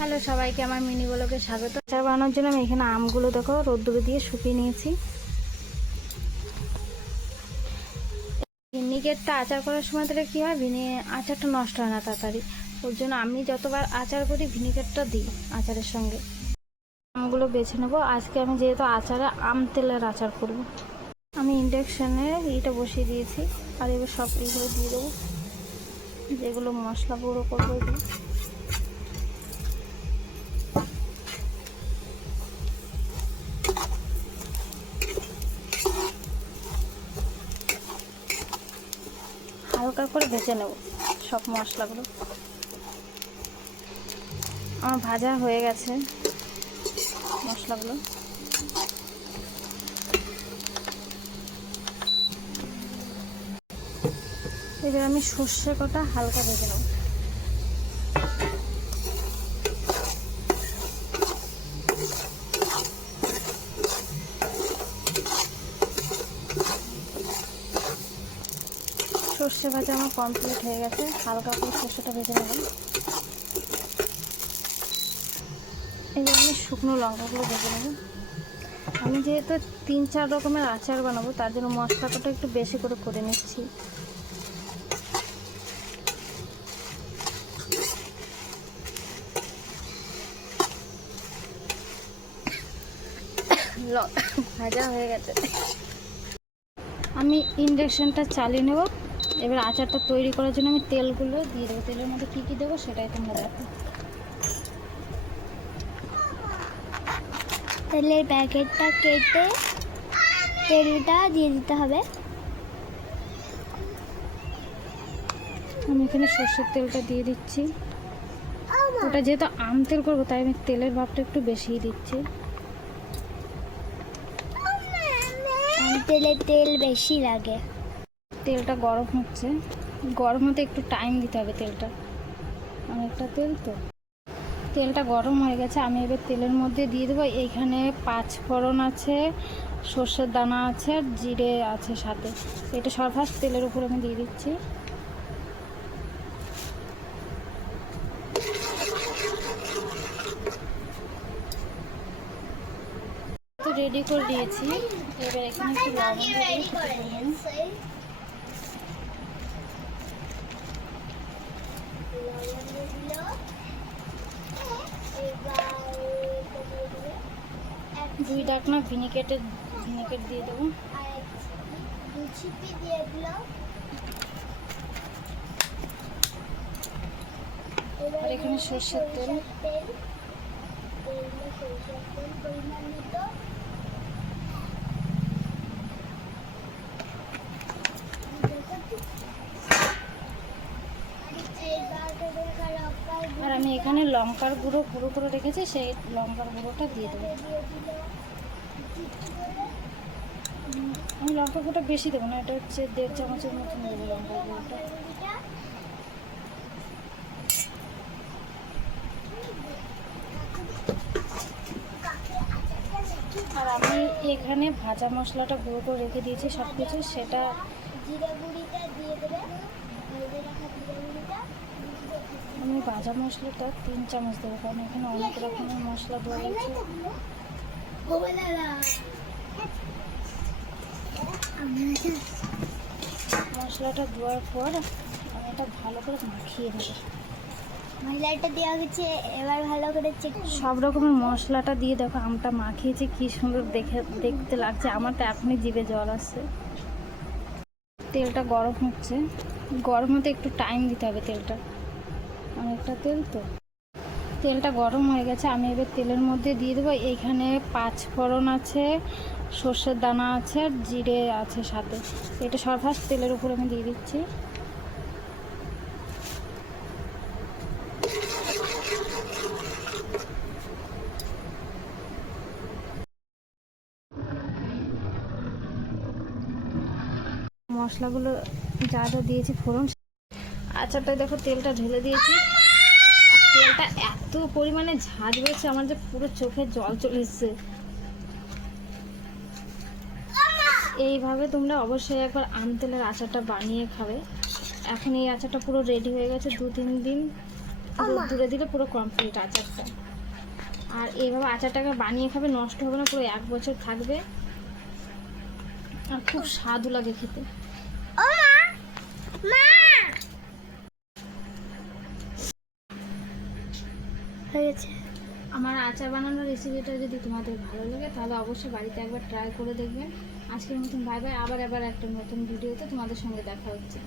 Hello সবাইকে আমার mini ব্লগে স্বাগত। আচার বানানোর জন্য আমি এখানে আমগুলো দেখো রোদ্দুরে দিয়ে শুকিয়ে নিয়েছি। ভিনিগারটা আচার করার সময় তাহলে কী হয়, আচারটা নষ্ট হয় না তাড়াতাড়ি। ওর জন্য আমি যতবার আচার করি ভিনিগারটা দিই আচারের সঙ্গে। আমগুলো বেছে নেবো। আজকে আমি যেহেতু আচারে আম তেলের আচার করব, আমি ইন্ডাকশানে এটা বসিয়ে দিয়েছি। আর এবার সব এগুলো দিয়ে দেবো, যেগুলো মশলা গুঁড়ো করবো এগুলো। হালকা করে ভেজে নেব সব মশলাগুলো। আমার ভাজা হয়ে গেছে মশলাগুলো। এবার আমি সর্ষে কটা হালকা ভেজে নেব। সর্ষে ভাজা আমার কমপ্লিট হয়ে গেছে। হালকা করে সর্ষেটা ভেজে নেব। এবার আমি শুকনো লঙ্কাগুলো ভেজে নেব। আমি যেহেতু 3-4 রকমের আচার বানাবো, তার জন্য মশলাটা একটু বেশি করে নিচ্ছি। ভাজা হয়ে গেছে। আমি ইন্ডাকশানটা চালিয়ে নেব। এবার আচারটা তৈরি করার জন্য আমি তেলগুলো দিয়ে দেবো। তেলের মধ্যে কী কী দেবো সেটাই তোমরা দেখো। তেলের প্যাকেটটা কেটে তেলটা দিয়ে দিতে হবে। আমি এখানে সর্ষের তেলটা দিয়ে দিচ্ছি। ওটা যেহেতু আম তেল করবো তাই আমি তেলের ভাবটা একটু বেশিই দিচ্ছি। তেল বেশি লাগে। তেলটা গরম হচ্ছে, গরম হতে একটু টাইম দিতে হবে। তেলটা অনেকটা তেল তো, তেলটা গরম হয়ে গেছে। আমি এবার তেলের মধ্যে দিয়ে দেবো। এইখানে 5 ফোড়ন আছে, সর্ষের দানা আছে, আর জিরে আছে সাথে। এটা সব ফার্স্ট তেলের উপর আমি দিয়ে দিচ্ছি। তো রেডি করে দিয়েছি। এবার এখানে একটু লবণ দিয়ে দুই ডাকনা ভিনিগার দিয়ে দেবো। আর এখানে সর্ষের তেল। আর আমি এখানে লঙ্কার গুঁড়ো করে রেখেছি, সেই লঙ্কার গুঁড়োটা দিয়ে দেবো। আমি লঙ্কার গুঁড়োটা বেশি দেবো না, এটা হচ্ছে 1.5 চামচের মতন দেবো লঙ্কার গুঁড়োটা। আর আমি এখানে ভাজা মশলাটা গুঁড়ো করে রেখে দিয়েছি সব কিছু, সেটা আমি ভাজা মশলাটা 3 চামচ দেবো, কারণ এখানে অনেক রকমের মশলা দেওয়া হয়েছে। মশলাটা দেওয়ার পর আমি এটা ভালো করে মাখিয়ে নেব। মশলাটা দেওয়া হচ্ছে, এবার ভালো করে সব রকমের মশলাটা দিয়ে দেখো আমটা মাখিয়েছি, কি সুন্দর দেখতে লাগছে। আমার তো এখনই জিভে জল আসছে। তেলটা গরম হচ্ছে, গরম হতে একটু টাইম দিতে হবে। তেলটা অনেকটা তেল তো, তেলটা গরম হয়ে গেছে। আমি এবার তেলের মধ্যে দিয়ে দেবো। এইখানে 5 ফোড়ন আছে, সর্ষের দানা আছে, আর জিরে আছে সাথে। এটা সব ফার্স্ট তেলের উপর আমি দিয়ে দিচ্ছি। মশলাগুলো যা যা দিয়েছি ফোড়ন, আচারটা দেখো তেলটা ঢেলে দিয়েছি। আর তেলটা এত পরিমাণে ঝাঁজ বেরোচ্ছে, আমার যে পুরো চোখে জল চলে এসছে। এইভাবে তোমরা অবশ্যই একবার আম তেলের আচারটা বানিয়ে খাবে। এখন এই আচারটা পুরো রেডি হয়ে গেছে। 2-3 দিন একটু রোদ্দুরে দিলে পুরো কমপ্লিট আচারটা। আর এইভাবে আচারটাকে বানিয়ে খাবে, নষ্ট হবে না, পুরো 1 বছর থাকবে। আর খুব স্বাদও লাগে খেতে। হয়ে গেছে। আমার আচার বানানোর রেসিপিটা যদি তোমাদের ভালো লাগে তাহলে অবশ্যই বাড়িতে একবার ট্রাই করে দেখবেন। আজকের মতন বাই বাই, আবার একটা নতুন ভিডিওতে তোমাদের সঙ্গে দেখা হচ্ছে।